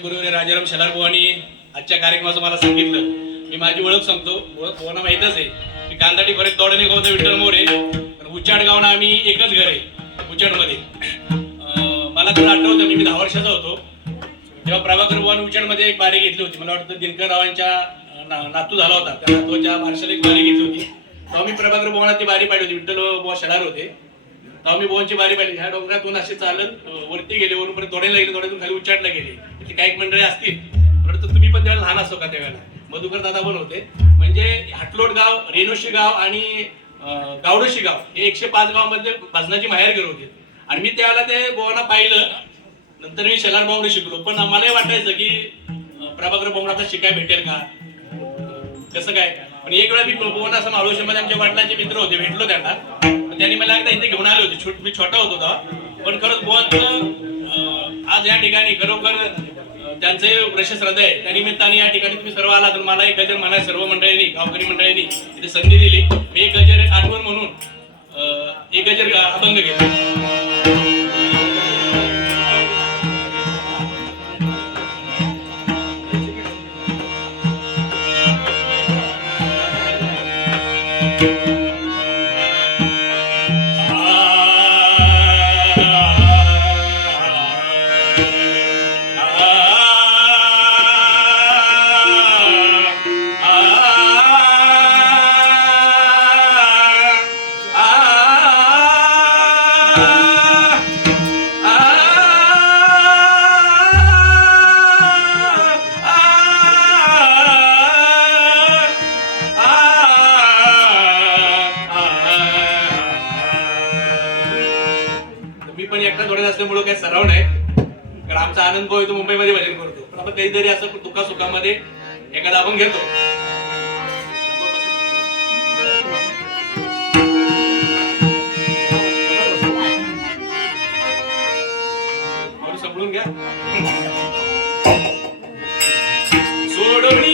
गुरुवर्य राजाराम शेलार बुवांनी आजच्या कार्यक्रमाचं मला सांगितलं. मी माझी ओळख सांगतो. बुवांना माहीतच आहे मी कांदाटी परत तोडणे गावचा विठ्ठल मोरे, पण उच्चाड गावना आम्ही एकच घर आहे उच्चाडमध्ये. मला तर आठवतं मी 10 वर्षाचा होतो तेव्हा प्रभाकर बुवांनी उच्चाडमध्ये एक बारी घेतली होती. मला वाटतं दिनकर रावांच्या नातू झाला होता, त्या नातूच्या बारशाला एक बारी घेतली होती. तेव्हा मी प्रभाकर बुवांना ती बारी पाहिली होती. विठ्ठल बुवा शेलार होते तेव्हा मी बुवांची बारी पाहिली. ह्या डोंगरातून असे चालत वरती गेले, वरून परत तोडायला गेले, तोड्यातून खाली उच्चाडला गेले. तिथे काही मंडळी असतील, परंतु तुम्ही पण त्यावेळेला लहान असतो का त्यावेळेला. मधुकर दादा पण होते. म्हणजे हाटलोट गाव, रेणोशी गाव आणि गावडोशी गाव हे 105 गावामध्ये भजनाची माहेर गेलो होते. आणि मी त्यावेळेला ते बुवांना पाहिलं. नंतर मी शेलार भाऊने शिकलो, पण मलाही वाटायचं की प्रभाकर भाऊंना आता शिकाय भेटेल का, कसं काय. पण एक वेळा मी बुवांना असं माळोशीमध्ये आमच्या वडिलांचे मित्र होते, भेटलो त्यांना. त्यांनी मला एकदा इथे घेऊन आले होते. मी छोटा होतो तेव्हा. पण खरंच बुवांचं आज या ठिकाणी खरोखर त्यांचे प्रशस्त हृदय आहे. त्या निमित्ताने या ठिकाणी तुम्ही सर्व आला तर मला एक गजर म्हणा, सर्व मंडळींनी, गावकरी मंडळींनी इथे संधी दिली. मी एक गजर आठवण म्हणून एक गजर अभंग घेतो. मी पण एकटा थोडे असल्यामुळे काही सराव नाही, कारण आमचा आनंद भाऊ तो मुंबईमध्ये भजन करतो. पण आपण कधीतरी असं दुःखा सुखामध्ये एखादा आपण घेतो. समजून घ्या. सोडून